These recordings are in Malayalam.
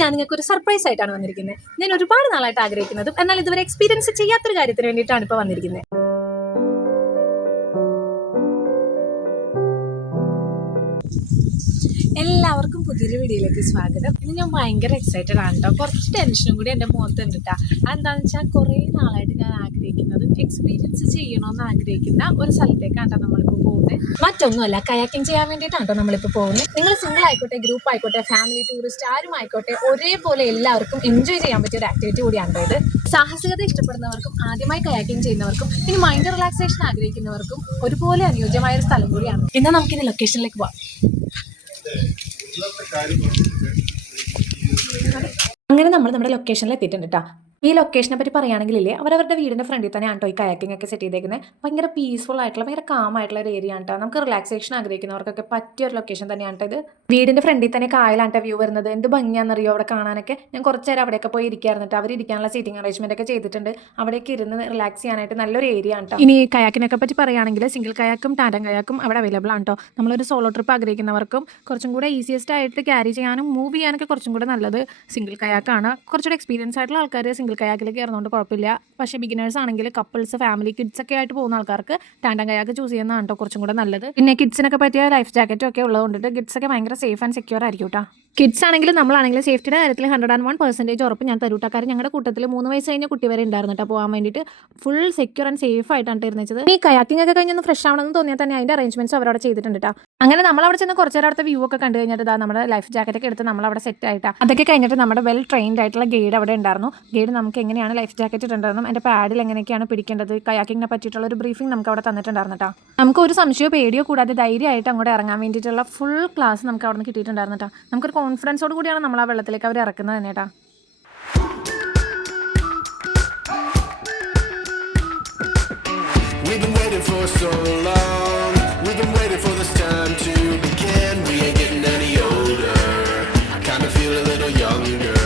ഞാൻ നിങ്ങൾക്ക് ഒരു സർപ്രൈസ് ആയിട്ടാണ് വന്നിരിക്കുന്നത്. ഞാൻ ഒരുപാട് നാളായിട്ട് ആഗ്രഹിക്കുന്നതും എന്നാൽ ഇതുവരെ എക്സ്പീരിയൻസ് ചെയ്യാത്തൊരു കാര്യത്തിന് വേണ്ടിയിട്ടാണ് ഇപ്പോൾ വന്നിരിക്കുന്നത്. എല്ലാവർക്കും പുതിയൊരു വീഡിയോയിലേക്ക് സ്വാഗതം. ഇന്ന് ഞാൻ ഭയങ്കര എക്സൈറ്റഡ് ആണ് കേട്ടോ. കുറച്ച് ടെൻഷനും കൂടി എൻ്റെ മുഖത്തുണ്ട് കേട്ടോ. അതെന്താണെന്ന് വെച്ചാൽ കുറേ നാളായിട്ട് ഞാൻ ആഗ്രഹിക്കുന്നതും എക്സ്പീരിയൻസ് ചെയ്യണമെന്ന് ആഗ്രഹിക്കുന്ന ഒരു സ്ഥലത്തേക്കാണ് കേട്ടോ നമ്മളിപ്പോൾ പോകുന്നത്. മറ്റൊന്നുമല്ല, കയാക്കിങ് ചെയ്യാൻ വേണ്ടിയിട്ടാണ് കേട്ടോ നമ്മളിപ്പോൾ പോകുന്നത്. നിങ്ങൾ സിംഗിൾ ആയിക്കോട്ടെ, ഗ്രൂപ്പ് ആയിക്കോട്ടെ, ഫാമിലി, ടൂറിസ്റ്റ് ആരും ആയിക്കോട്ടെ, ഒരേപോലെ എല്ലാവർക്കും എൻജോയ് ചെയ്യാൻ പറ്റിയ ഒരു ആക്ടിവിറ്റി കൂടിയാണ് ഇത്. സാഹസികത ഇഷ്ടപ്പെടുന്നവർക്കും ആദ്യമായി കയാക്കിങ് ചെയ്യുന്നവർക്കും ഇനി മൈൻഡ് റിലാക്സേഷൻ ആഗ്രഹിക്കുന്നവർക്കും ഒരുപോലെ അനുയോജ്യമായ ഒരു സ്ഥലം കൂടിയാണ്. എന്നാൽ നമുക്കിനി ലൊക്കേഷനിലേക്ക് പോവാം. അങ്ങനെ നമ്മൾ നമ്മുടെ ലൊക്കേഷനിൽ എത്തിയിട്ടുണ്ട് കേട്ടോ. ഈ ലൊക്കേഷനെ പറ്റി പറയുകയാണെങ്കിലേ അവരവരുടെ വീടിൻ്റെ ഫ്രണ്ടിൽ തന്നെ ആട്ടോ ഈ കയാക്കിംഗ് ഒക്കെ സെറ്റ് ചെയ്തേക്കുന്നത്. ഭയങ്കര പീസ്ഫുൾ ആയിട്ടുള്ള ഭയങ്കര കാം ആയിട്ടുള്ള ഒരു ഏരിയ ആണ് കേട്ടോ. നമുക്ക് റിലാക്സേഷൻ ആഗ്രഹിക്കുന്നവർക്കൊക്കെ പറ്റിയ ഒരു ലൊക്കേഷൻ തന്നെയാണ് ഇത്. വീടിൻ്റെ ഫ്രണ്ടിൽ തന്നെ കായലാട്ടോ വ്യൂ വരുന്നത്. എന്ത് ഭംഗിയാണെന്നറിയോ അവിടെ കാണാനൊക്കെ. ഞാൻ കുറച്ച് നേരം അവിടെയൊക്കെ പോയി ഇരിക്കാറുണ്ട്. അവർ ഇരിക്കാനുള്ള സീറ്റിംഗ് അറേഞ്ച്മെന്റ് ഒക്കെ ചെയ്തിട്ടുണ്ട്. അവിടേക്ക് ഇരുന്ന് റിലാക്സ് ചെയ്യാനായിട്ട് നല്ലൊരു ഏരിയ ആണ് കേട്ടോ. ഇനി കയാക്കിനൊക്കെ പറ്റി പറയുകയാണെങ്കിൽ സിംഗിൾ കയാക്കും ടാൻഡം കയാക്കും അവിടെ അവൈലബിൾ ആണ് കേട്ടോ. നമ്മളൊരു സോളോ ട്രിപ്പ് ആഗ്രഹിക്കുന്നവർക്കും കുറച്ചും കൂടെ ഈസിയസ്റ്റ് ആയിട്ട് ക്യാരി ചെയ്യാനും മൂവ് ചെയ്യാനൊക്കെ കുറച്ചും കൂടെ നല്ലത് സിംഗിൾ കയാക്കാണ്. കുറച്ചുകൂടെ എക്സ്പീരിയൻസ് ആയിട്ടുള്ള ആൾക്കാർ സിംഗിൾ കയാക്കിലേക്ക് കയറുന്നതുകൊണ്ട് കുഴപ്പമില്ല. പക്ഷേ ബിഗിനേഴ്സ് ആണെങ്കിൽ കപ്പിൾസ്, ഫാമിലി, കിഡ്സ് ഒക്കെ ആയിട്ട് പോകുന്ന ആൾക്കാർക്ക് ടാൻഡം കയാക്ക് ചൂസ് ചെയ്യുന്നതാണ് കേട്ടോ കുറച്ചും കൂടെ നല്ലത്. പിന്നെ കിഡ്സിനൊക്കെ പറ്റിയ ലൈഫ് ജാക്കറ്റും ഒക്കെ ഉള്ളതുകൊണ്ടിട്ട് കിഡ്സ് ഒക്കെ ഭയങ്കര സേഫ് ആൻഡ് സെക്യൂർ ആയിരിക്കും കേട്ടോ. കിഡ്സ് ആണെങ്കിലും നമ്മളാണെങ്കിലും സേഫ്റ്റിയുടെ കാര്യത്തിൽ 101% ഉറപ്പ് ഞാൻ തരൂട്ടാ. കാര്യം ഞങ്ങളുടെ കൂട്ടത്തിൽ 3 വയസ്സ് കഴിഞ്ഞ കുട്ടി വരെ ഉണ്ടായിരുന്നു കേട്ടോ പോകാൻ വേണ്ടിയിട്ട്. ഫുൾ സെക്യൂർ ആൻഡ് സേഫ് ആയിട്ടാണ് ഇരുന്നത്. ഈ കയാക്കിംഗ് ഒക്കെ കഴിഞ്ഞൊന്ന് ഫ്രഷ് ആവണമെന്ന് തോന്നിയാൽ തന്നെ അതിൻ്റെ അറേഞ്ച്മെന്റ്സ് അവരവിടെ ചെയ്തിട്ടുണ്ട് കേട്ടോ. അങ്ങനെ നമ്മളവിടെ ചെന്ന് കുറച്ച് നേരം അടുത്ത വ്യൂ ഒക്കെ കണ്ടു കഴിഞ്ഞിട്ട് നമ്മുടെ ലൈഫ് ജാക്കറ്റ് ഒക്കെ എടുത്ത് നമ്മളവിടെ സെറ്റ് ആയിട്ടാണ്. അതൊക്കെ കഴിഞ്ഞിട്ട് നമ്മുടെ വെൽ ട്രെയിൻഡ് ആയിട്ടുള്ള ഗൈഡ് അവിടെ ഉണ്ടായിരുന്നു. ഗൈഡ് നമുക്ക് എങ്ങനെയാണ് ലൈഫ് ജാക്കറ്റ് ഇടേണ്ടതെന്നും എൻ്റെ പാഡിൽ എങ്ങനെയൊക്കെയാണ് പിടിക്കേണ്ടത്, കയാക്കിങ്ങിനെ പറ്റിയിട്ടുള്ള ഒരു ബ്രീഫിംഗ് നമുക്ക് അവിടെ തന്നിട്ടുണ്ടായിരുന്നു കേട്ടോ. നമുക്ക് ഒരു സംശയമോ പേടിയോ കൂടാതെ ധൈര്യമായിട്ട് അങ്ങോട്ട് ഇറങ്ങാൻ വേണ്ടിയിട്ടുള്ള ഫുൾ ക്ലാസ് നമുക്ക് അവിടെ നിന്ന് കിട്ടിയിട്ടുണ്ടായിരുന്നു കേട്ടോ. നമുക്കൊരു കോൺഫിഡൻസോട് കൂടിയാണ് നമ്മൾ ആ വെള്ളത്തിലേക്ക് അവർ ഇറക്കുന്നത് തന്നെ കേട്ടോ. We've been waiting for so long. We've been waiting for this time to begin. We ain't getting any older. I kind of feel a little younger.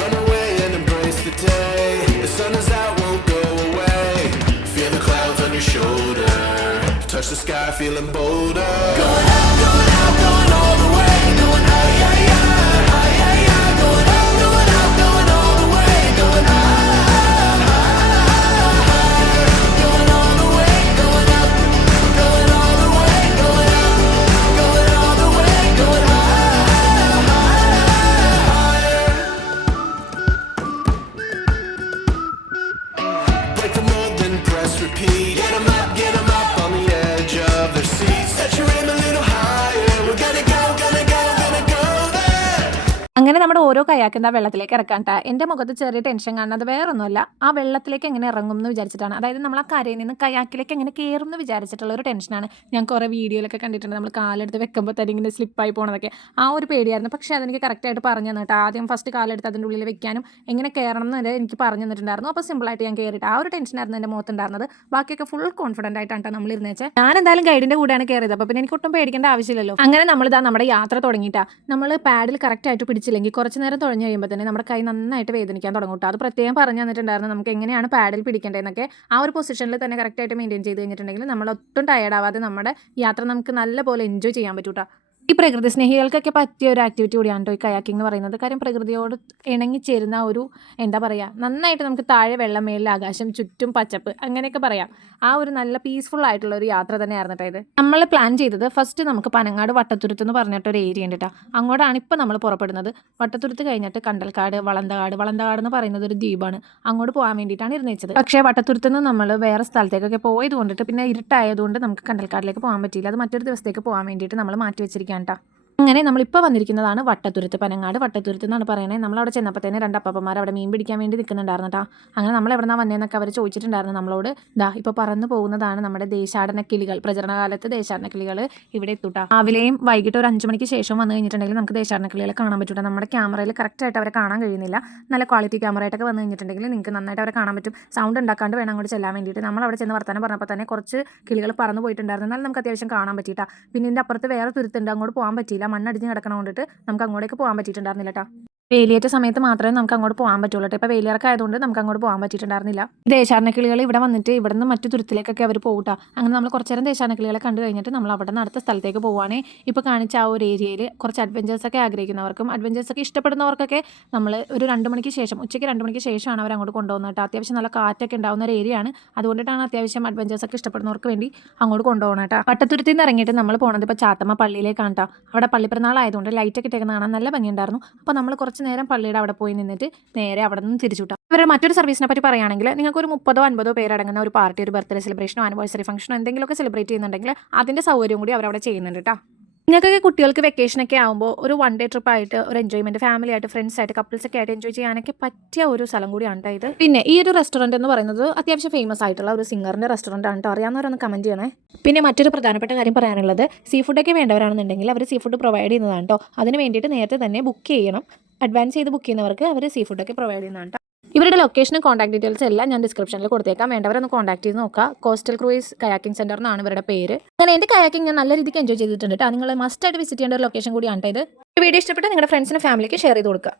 Run away and embrace the day. The sun is out, won't go away. Feel the clouds on your shoulder. Touch the sky, feeling bolder. Going out, going out, going all the way. Going high, high, high, high, high, high. Going out, going out, going all the way. Going high, high, high. Going all the way, going up. Going all the way, going up. Going all the way, going high, higher. Break the mold and press repeat. Get 'em up, get 'em up on the edge of their seats. Set your aim a little higher. We're gonna go, gonna go, gonna go there. അങ്ങനെ നമ്മുടെ ഓരോ കയാക്കിൻ്റെ ആ വെള്ളത്തിലേക്ക് ഇറക്കാൻ കേട്ടോ. എൻ്റെ മുഖത്ത് ചെറിയ ടെൻഷൻ കാണുന്നത് വേറൊന്നുമല്ല, ആ വെള്ളത്തിലേക്ക് എങ്ങനെ ഇറങ്ങും എന്ന് വിചാരിച്ചിട്ടാണ്. അതായത് നമ്മൾ ആ കരയിൽ നിന്ന് കയാക്കിലേക്ക് എങ്ങനെ കയറും എന്ന് വിചാരിച്ചിട്ടുള്ള ഒരു ടെൻഷനാണ്. ഞാൻ കുറേ വീഡിയോയിലൊക്കെ കണ്ടിട്ടുണ്ട്, നമ്മൾ കാലെടുത്ത് വെക്കുമ്പോൾ തന്നെ ഇങ്ങനെ സ്ലിപ്പായി പോകണതൊക്കെ. ആ ഒരു പേടിയായിരുന്നു. പക്ഷേ അതെനിക്ക് കറക്റ്റായിട്ട് പറഞ്ഞു തന്നിട്ട് ആദ്യം ഫസ്റ്റ് കാലെടുത്ത് അതിൻ്റെ ഉള്ളിൽ വെക്കാനും എങ്ങനെ കയറണം എന്ന് എനിക്ക് പറഞ്ഞു തന്നിട്ടുണ്ടായിരുന്നു. അപ്പോൾ സിമ്പിളായിട്ട് ഞാൻ കയറിയിട്ട് ആ ഒരു ടെൻഷനായിരുന്നു എൻ്റെ മുഖത്തുണ്ടായിരുന്നത്. ബാക്കിയൊക്കെ ഫുൾ കോൺഫിഡൻ്റ് ആയിട്ടാണ് നമ്മൾ ഇരുന്നേച്ചത്. ഞാൻ എന്തായാലും ഗൈഡിൻ്റെ കൂടെയാണ് കയറിയത്. അപ്പോൾ പിന്നെ എനിക്ക് ഒട്ടും പേടിക്കേണ്ട ആവശ്യമില്ലല്ലോ. അങ്ങനെ നമ്മളിതാ നമ്മുടെ യാത്ര തുടങ്ങിയിട്ടാണ്. നമ്മൾ പാഡിൽ കറക്റ്റായിട്ട് പിടിച്ചില്ലെങ്കിൽ കുറച്ച് നേരം തുഴഞ്ഞു കഴിയുമ്പോൾ തന്നെ നമ്മുടെ കൈ നന്നായിട്ട് വേദനിക്കാൻ തുടങ്ങും കേട്ടോ. അത് പ്രത്യേകം പറഞ്ഞു തന്നിട്ടുണ്ടായിരുന്നു നമുക്ക് എങ്ങനെയാണ് പാഡിൽ പിടിക്കേണ്ടതെന്നൊക്കെ. ആ ഒരു പൊസിഷനിൽ തന്നെ കറക്റ്റായിട്ട് മെയിൻറ്റെയിൻ ചെയ്ത് കഴിഞ്ഞിട്ടുണ്ടെങ്കിൽ നമ്മൾ ഒട്ടും ടയേർഡ് ആവാതെ നമ്മുടെ യാത്ര നമുക്ക് നല്ലപോലെ എൻജോയ് ചെയ്യാൻ പറ്റും കേട്ടോ. ഈ പ്രകൃതി സ്നേഹികൾക്കൊക്കെ പറ്റിയ ഒരു ആക്ടിവിറ്റി കൂടിയാണ് കേട്ടോ ഈ കയാക്കിംഗ് എന്ന് പറയുന്നത്. കാര്യം പ്രകൃതിയോട് ഇണങ്ങിച്ചേരുന്ന ഒരു എന്താ പറയുക, നന്നായിട്ട് നമുക്ക് താഴെ വെള്ളം, മേലിൽ ആകാശം, ചുറ്റും പച്ചപ്പ്, അങ്ങനെയൊക്കെ പറയാം. ആ ഒരു നല്ല പീസ്ഫുൾ ആയിട്ടുള്ള ഒരു യാത്ര തന്നെയായിരുന്നു കേട്ടോ ഇത്. നമ്മൾ പ്ലാൻ ചെയ്തത് ഫസ്റ്റ് നമുക്ക് പനങ്ങാട് വട്ടത്തുരുത്ത് എന്ന് പറഞ്ഞിട്ടൊരു ഏരിയ ഉണ്ട് കേട്ടോ. അങ്ങോട്ടാണ് ഇപ്പോൾ നമ്മൾ പുറപ്പെടുന്നത്. വട്ടത്തുരുത്ത് കഴിഞ്ഞിട്ട് കണ്ടൽക്കാട്, വളന്തകാട് എന്ന് പറയുന്നത് ഒരു ദ്വീപാണ്. അങ്ങോട്ട് പോകാൻ വേണ്ടിയിട്ടാണ് ഇരുന്നേച്ചത്. പക്ഷേ വട്ടത്തുരുത്ത് നിന്ന് നമ്മൾ വേറെ സ്ഥലത്തേക്കൊക്കെ പോയത് കൊണ്ടിട്ട് പിന്നെ ഇരുട്ടായതുകൊണ്ട് നമുക്ക് കണ്ടൽക്കാടിലേക്ക് പോകാൻ പറ്റിയില്ല. അത് മറ്റൊരു ദിവസത്തേക്ക് പോകാൻ വേണ്ടിയിട്ട് നമ്മൾ മാറ്റി വെച്ചിരിക്കുകയാണ് കേട്ടോ. അങ്ങനെ നമ്മളിപ്പോൾ വന്നിരിക്കുന്നതാണ് വട്ടത്തുരുത്ത്, പനങ്ങാട് വട്ടത്തുരുത്ത് എന്നാണ് പറയുന്നത്. നമ്മളവിടെ ചെന്നപ്പോൾ തന്നെ 2 അപ്പന്മാർ അവിടെ മീൻ പിടിക്കാൻ വേണ്ടി നിൽക്കുന്നുണ്ടായിരുന്നു കേട്ടോ. അങ്ങനെ നമ്മൾ എവിടെ നിന്നാണ് വന്നതെന്നൊക്കെ അവർ ചോദിച്ചിട്ടുണ്ടായിരുന്നു നമ്മളോട്. ഇപ്പോൾ പറന്ന് പോകുന്നതാണ് നമ്മുടെ ദേശാടന കിളികൾ. പ്രചരണകാലത്ത് ദേശാടന കിളികൾ ഇവിടെ എത്തൂട്ടാ. രാവിലെയും വൈകിട്ട് ഒരു 5 മണിക്ക് ശേഷം വന്നു കഴിഞ്ഞിട്ടുണ്ടെങ്കിൽ നമുക്ക് ദേശാടന കിളികളെ കാണാൻ പറ്റൂട്ടാ. നമ്മുടെ ക്യാമറയിൽ കറക്റ്റായിട്ട് അവരെ കാണാൻ കഴിയുന്നില്ല. നല്ല ക്വാളിറ്റി ക്യാമറ ആയിട്ടൊക്കെ വന്നു കഴിഞ്ഞിട്ടുണ്ടെങ്കിൽ നിങ്ങൾക്ക് നന്നായിട്ട് അവരെ കാണാൻ പറ്റും. സൗണ്ട് ഉണ്ടാക്കാണ്ട് വേണം അങ്ങോട്ട് ചെല്ലാൻ വേണ്ടിയിട്ട്. നമ്മൾ അവിടെ ചെന്ന് വർത്താനം പറഞ്ഞപ്പോൾ തന്നെ കുറച്ച് കിളികൾ പറന്ന് പോയിട്ടുണ്ടായിരുന്നു. എന്നാൽ നമുക്ക് അത്യാവശ്യം കാണാൻ പറ്റിയിട്ടാ. പിന്നെ ഇതിൻ്റെ അപ്പുറത്ത് വേറെ തുരുത്തുണ്ട്, അങ്ങോട്ട് പോകാൻ പറ്റിയില്ല. മണ്ണടിഞ്ഞ് കിടക്കണ കൊണ്ടിട്ട് നമുക്ക് അങ്ങോട്ടേക്ക് പോകാൻ പറ്റിയിട്ടുണ്ടായിരുന്നില്ല കേട്ടോ. വേലിയേറ്റ സമയത്ത് മാത്രമേ നമുക്ക് അങ്ങോട്ട് പോകാൻ പറ്റുള്ളൂ. ഇപ്പോൾ വേലിയിറക്കം ആയതുകൊണ്ട് നമുക്ക് അങ്ങോട്ട് പോകാൻ പറ്റിയിട്ടുണ്ടായിരുന്നില്ല. ദേശാടനക്കിളികൾ ഇവിടെ വന്നിട്ട് ഇവിടെ നിന്ന് മറ്റു തുരുത്തിലേക്കൊക്കെ അവർ പോകട്ടാ. അങ്ങനെ നമ്മൾ കുറച്ച് നേരം ദേശാടനക്കിളികളെ കണ്ടു കഴിഞ്ഞിട്ട് നമ്മൾ അവിടെ നിന്ന് അടുത്ത സ്ഥലത്തേക്ക് പോവുകയാണെങ്കിൽ ഇപ്പോൾ കാണിച്ച ആ ഒരു ഏരിയയിൽ കുറച്ച് അഡ്വഞ്ചേഴ്സൊക്കെ ആഗ്രഹിക്കുന്നവർക്കും അഡ്വഞ്ചേഴ്സൊക്കെ ഇഷ്ടപ്പെടുന്നവർക്കൊക്കെ നമ്മൾ ഒരു 2 മണിക്ക് ശേഷം ഉച്ചയ്ക്ക് 2 മണിക്ക് ശേഷമാണ് അവർ അങ്ങോട്ട് കൊണ്ടുപോകുന്നത് കേട്ടോ. അത്യാവശ്യം നല്ല കാറ്റൊക്കെ ഉണ്ടാകുന്ന ഒരു ഏരിയയാണ്. അതുകൊണ്ടിട്ടാണ് അത്യാവശ്യം അഡ്വഞ്ചേഴ്സൊക്കെ ഇഷ്ടപ്പെടുന്നവർക്ക് വേണ്ടി അങ്ങോട്ട് കൊണ്ടുപോകണം കേട്ടോ. വട്ടത്തുരുത്തിൽ നിന്ന് ഇറങ്ങിയിട്ട് നമ്മൾ പോകുന്നത് ഇപ്പോൾ ചാത്തമ്മ പള്ളിയിലേക്കാണ് കേട്ടോ. അവിടെ പള്ളിപ്പെരുന്നാളായതുകൊണ്ട് ലൈറ്റൊക്കെ ഇട്ടേക്കുന്ന കാണാൻ നല്ല ഭംഗിയുണ്ടായിരുന്നു. അപ്പോൾ നമ്മൾ കുറച്ച് നേരം പള്ളിയുടെ അവിടെ പോയി നിന്നിട്ട് നേരെ അവിടെ നിന്ന് തിരിച്ചു വിട്ടാം. ഇവരുടെ മറ്റൊരു സർവീസിനെ പറ്റി പറയുകയാണെങ്കിൽ നിങ്ങൾക്ക് ഒരു 30-50 പേരടങ്ങുന്ന ഒരു പാർട്ടി, ഒരു ബർത്ത്ഡേ സെലിബ്രേഷനോ ആനിവേഴ്സറി ഫംഗ്ഷനോ എന്തെങ്കിലുമൊക്കെ സെലിബ്രേറ്റ് ചെയ്യുന്നുണ്ടെങ്കിൽ അതിൻ്റെ സൗകര്യം കൂടി അവരവിടെ ചെയ്യുന്നുണ്ട് കേട്ടോ. നിങ്ങൾക്കൊക്കെ കുട്ടികൾക്ക് വെക്കേഷനൊക്കെ ആകുമ്പോൾ ഒരു 1 ഡേ ട്രിപ്പായിട്ട് ഒരു എൻജോയ്മെൻറ്റ് ഫാമിലി ആയിട്ട് ഫ്രണ്ട്സ് ആയിട്ട് കപ്പിൾസൊക്കെ ആയിട്ട് എൻജോയ് ചെയ്യാനൊക്കെ പറ്റിയ ഒരു സ്ഥലം കൂടിയാണ് ഇത്. പിന്നെ ഈ ഒരു റെസ്റ്റോറൻറ്റ് എന്ന് പറയുന്നത് അത്യാവശ്യം ഫേമസ് ആയിട്ടുള്ള ഒരു സിംഗറിൻ്റെ റെസ്റ്റോറൻറ്റ് ആണ് കേട്ടോ. അറിയാവുന്നവരൊന്ന് കമൻറ്റ് ചെയ്യണേ. പിന്നെ മറ്റൊരു പ്രധാനപ്പെട്ട കാര്യം പറയാനുള്ളത്, സീ ഫുഡൊക്കെ വേണ്ടവരാണെന്നുണ്ടെങ്കിൽ അവർ സീ ഫുഡ് പ്രൊവൈഡ് ചെയ്യുന്നതാണ് കേട്ടോ. അതിന് വേണ്ടിയിട്ട് നേരത്തെ തന്നെ ബുക്ക് ചെയ്യണം. അഡ്വാൻസ് ചെയ്ത് ബുക്ക് ചെയ്യുന്നവർക്ക് അവർ സീ ഫുഡൊക്കെ പ്രൊവൈഡ് ചെയ്യുന്നതാണ്. ഇവരുടെ ലൊക്കേഷനും കോൺടാക്ട് ഡീറ്റെയിൽസ് എല്ലാം ഞാൻ ഡിസ്ക്രിപ്ഷനിൽ കൊടുത്തേക്കാം. വേണ്ടവരൊന്ന് കോൺടാക്ട് ചെയ്ത് നോക്കുക. കോസ്റ്റൽ ക്രൂയിസ് കയാക്കിംഗ് സെൻറ്റർ എന്നാണ് ഇവരുടെ പേര്. അങ്ങനെ എൻ്റെ കയാക്കിംഗ് ഞാൻ നല്ല രീതിക്ക് എൻജോയ് ചെയ്തിട്ടുണ്ട് കേട്ടോ. നിങ്ങൾ മസ്റ്റ് ആയിട്ട് വിസിറ്റ് ചെയ്യേണ്ട ഒരു ലൊക്കേഷൻ കൂടിയാണ് ഇത്. വീഡിയോ ഇഷ്ടപ്പെട്ട് നിങ്ങളുടെ ഫ്രണ്ട്സിനും ഫാമിലിക്ക് ഷെയർ ചെയ്ത് കൊടുക്കുക.